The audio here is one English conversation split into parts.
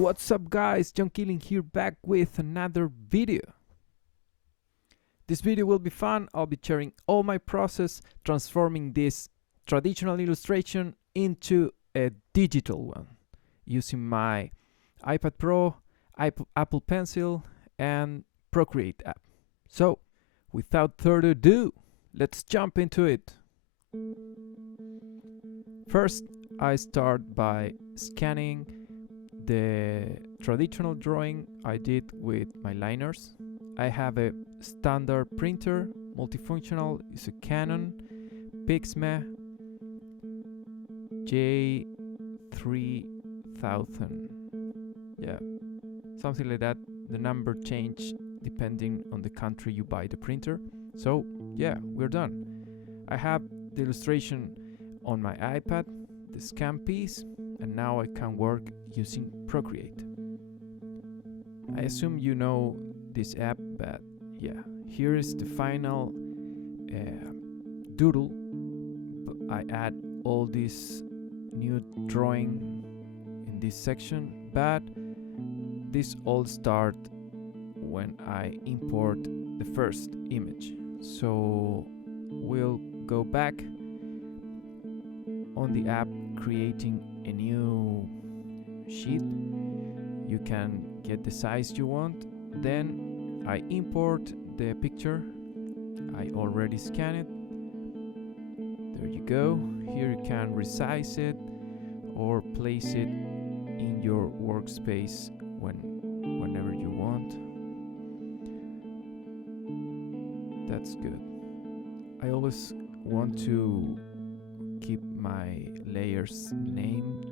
What's up guys, John Killing here, back with another video. This video will be fun. I'll be sharing all my process transforming this traditional illustration into a digital one using my iPad Pro, Apple Pencil and Procreate app. So without further ado, let's jump into it. First, I start by scanning the traditional drawing I did with my liners. I have a standard printer, multifunctional, it's a Canon Pixma J3000. Yeah, something like that. The number change depending on the country you buy the printer. So yeah, we're done. I have the illustration on my iPad, the scan piece, and now I can work using Procreate. I assume you know this app, but yeah, here is the final doodle. I add all this new drawing in this section, but this all start when I import the first image. So we'll go back on the app, creating a new sheet. You can get the size you want. Then I import the picture. I already scanned it. There you go. Here you can resize it or place it in your workspace whenever you want. That's good. I always want to keep my layers named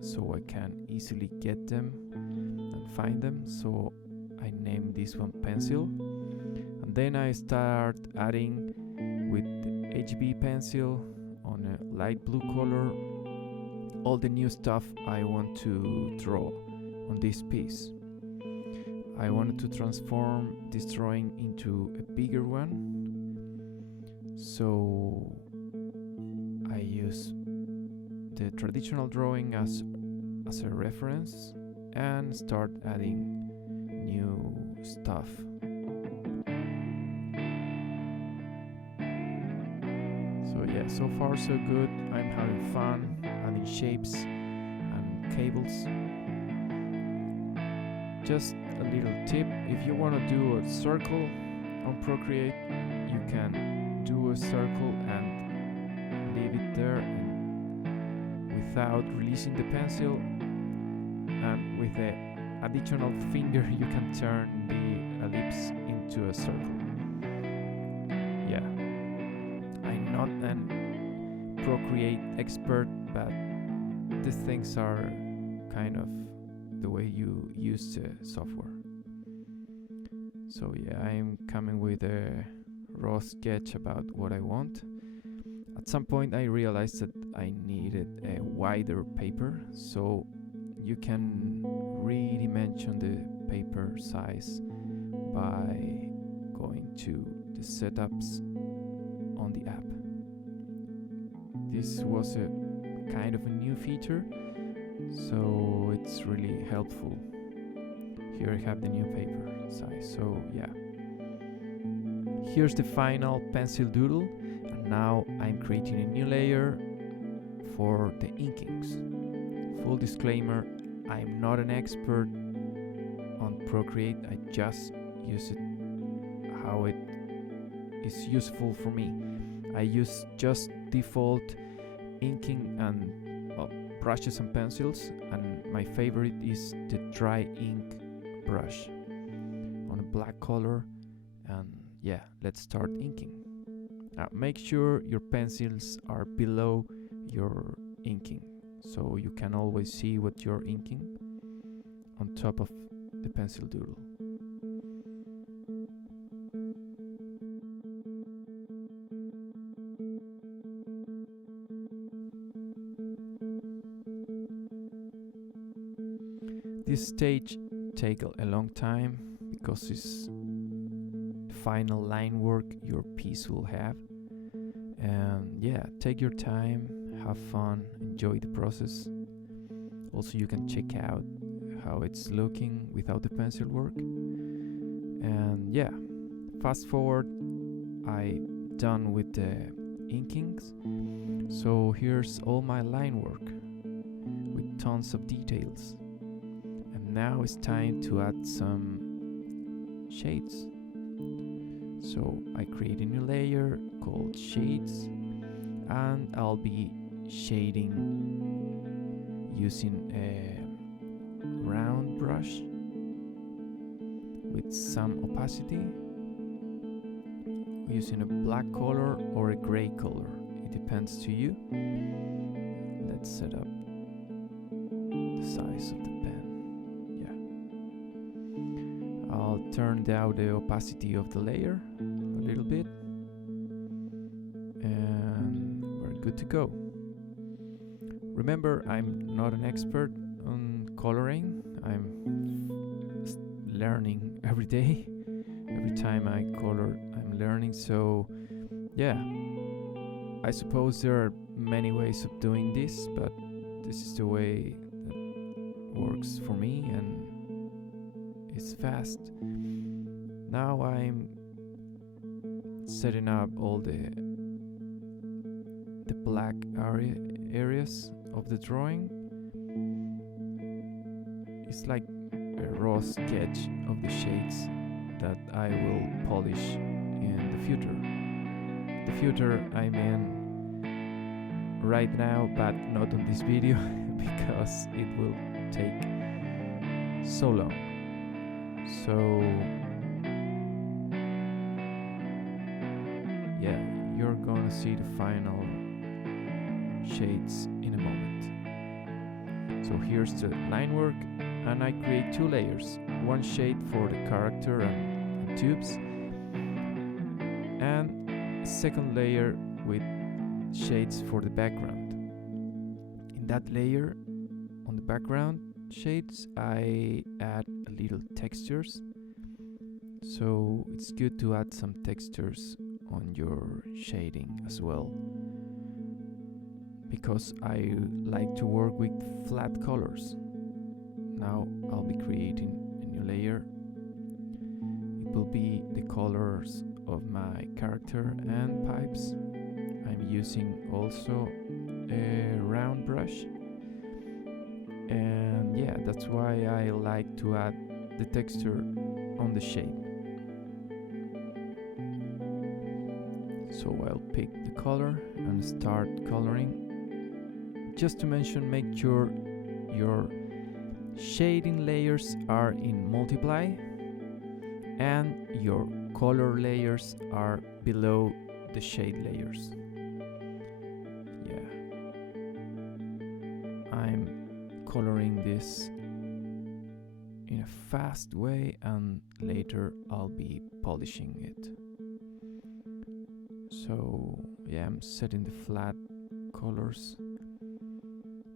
so I can easily get them and find them. So I name this one pencil, and then I start adding with the HB pencil on a light blue color all the new stuff I want to draw on this piece. I wanted to transform this drawing into a bigger one, so I use the traditional drawing as a reference and start adding new stuff. So yeah, so far so good. I'm having fun adding shapes and cables. Just a little tip: if you want to do a circle on Procreate, you can do a circle and leave it there without releasing the pencil, and with the additional finger you can turn the ellipse into a circle. Yeah, I'm not an Procreate expert, but these things are kind of the way you use the software. So yeah, I'm coming with a raw sketch about what I want. At some point I realized that I needed a wider paper, so you can redimension the paper size by going to the setups on the app. This was a kind of a new feature, so it's really helpful. Here I have the new paper size, so yeah. Here's the final pencil doodle, and now I'm creating a new layer for the inkings. Full disclaimer, I'm not an expert on Procreate. I just use it how it is useful for me. I use just default inking and brushes and pencils, and my favorite is the dry ink brush on a black color. And yeah, let's start inking. Now make sure your pencils are below your inking, so you can always see what you're inking on top of the pencil doodle. This stage takes a long time because it's the final line work your piece will have. And yeah, take your time, have fun, enjoy the process. Also, you can check out how it's looking without the pencil work. And yeah, fast forward, I done with the inkings. So here's all my line work with tons of details. And now it's time to add some shades. So I create a new layer called shades, and I'll be shading using a round brush with some opacity, using a black color or a gray color. It depends to you. Let's set up the size of the pen. Yeah. I'll turn down the opacity of the layer a little bit, and we're good to go. Remember, I'm not an expert on coloring. I'm learning every day. Every time I color, I'm learning. So yeah, I suppose there are many ways of doing this, but this is the way that works for me, and it's fast. Now I'm setting up all the black areas of the drawing. It's like a raw sketch of the shades that I will polish in the future. The future, I mean right now, but not on this video because it will take so long. So yeah, you're gonna see the final shades in a moment. So here's the line work, and I create two layers, one shade for the character and tubes, and a second layer with shades for the background. In that layer, on the background shades, I add a little textures. So it's good to add some textures on your shading as well, because I like to work with flat colors. Now I'll be creating a new layer. It will be the colors of my character and pipes. I'm using also a round brush, and yeah, that's why I like to add the texture on the shape. So I'll pick the color and start coloring. Just to mention, make sure your shading layers are in multiply and your color layers are below the shade layers. Yeah, I'm coloring this in a fast way, and later I'll be polishing it. So yeah, I'm setting the flat colors.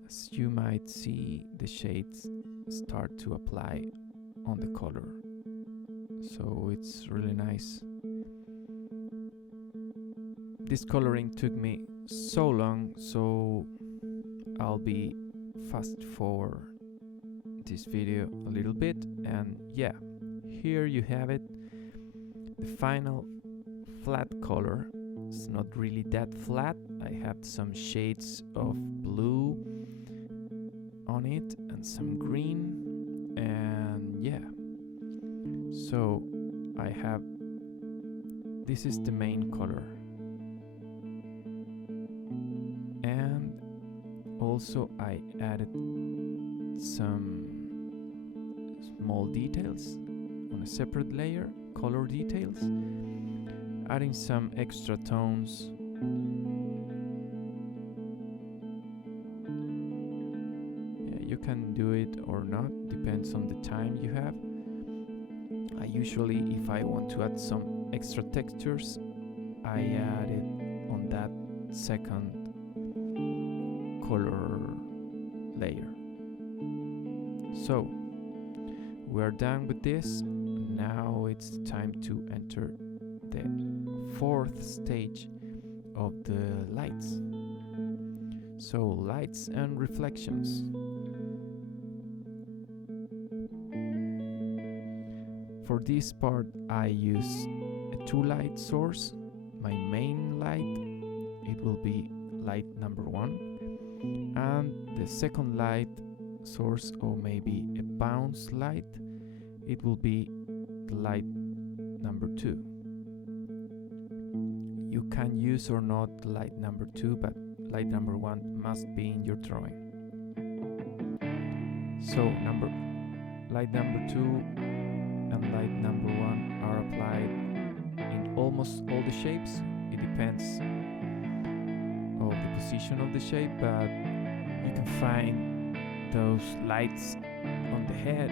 As you might see, the shades start to apply on the color, so it's really nice. This coloring took me so long, so I'll be fast forward this video a little bit, and yeah, here you have it, the final flat color. It's not really that flat. I have some shades of blue on it and some green, and yeah, so I have, this is the main color, and also I added some small details on a separate layer, color details, adding some extra tones. You can do it or not, depends on the time you have. I usually, if I want to add some extra textures, I add it on that second color layer. So we're done with this. Now it's time to enter the fourth stage of the lights. So lights and reflections. For this part I use a 2 light source. My main light, it will be light number 1, and the second light source, or maybe a bounce light, it will be light number 2. You can use or not light number 2, but light number 1 must be in your drawing. So light number 2 and light number 1 are applied in almost all the shapes. It depends of the position of the shape, but you can find those lights on the head,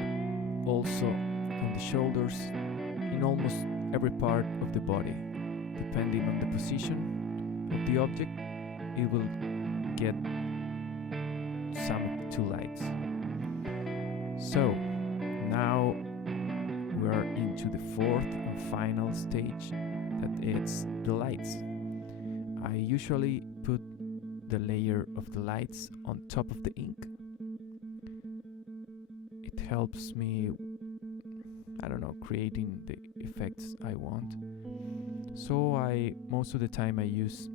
also on the shoulders, in almost every part of the body. Depending on the position of the object, it will get some of the 2 lights. So now we are into the 4th and final stage, that is the lights. I usually put the layer of the lights on top of the ink. It helps me, I don't know, creating the effects I want. So most of the time I use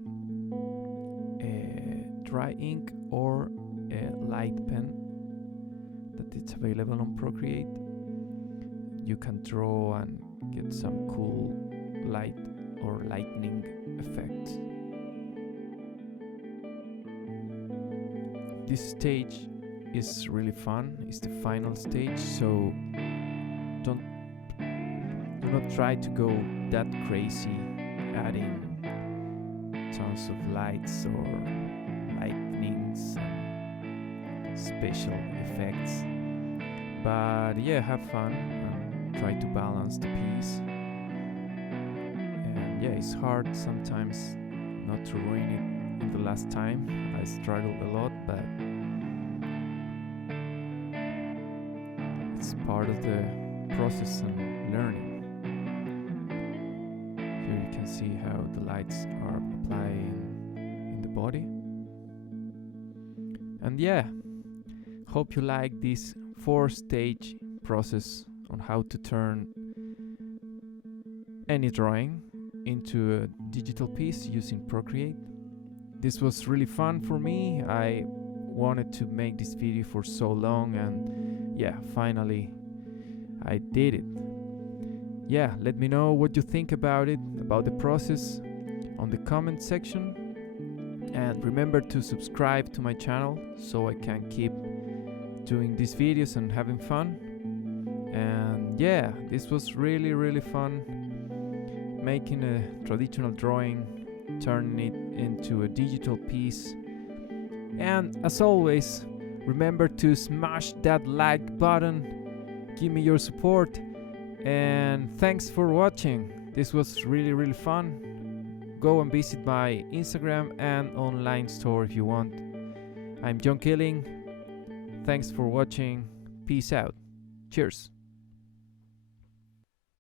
a dry ink or a light pen that it's available on Procreate. You can draw and get some cool light or lightning effects. This stage is really fun. It's the final stage, so do not try to go that crazy, adding tons of lights or lightnings and special effects. But yeah, have fun and try to balance the piece. And yeah, it's hard sometimes not to ruin it in the last time. I struggled a lot, but it's part of the process and learning. Here you can see how the lights are applying in the body. And yeah, hope you like this 4-stage process on how to turn any drawing into a digital piece using Procreate. This was really fun for me. I wanted to make this video for so long, and yeah, finally I did it. Yeah, let me know what you think about it, about the process, on the comment section. And remember to subscribe to my channel so I can keep doing these videos and having fun. And yeah, this was really fun, making a traditional drawing, turning it into a digital piece. And as always, remember to smash that like button, give me your support, and thanks for watching. This was really fun. Go and visit my Instagram and online store if you want. I'm John Killing. Thanks for watching. Peace out. Cheers.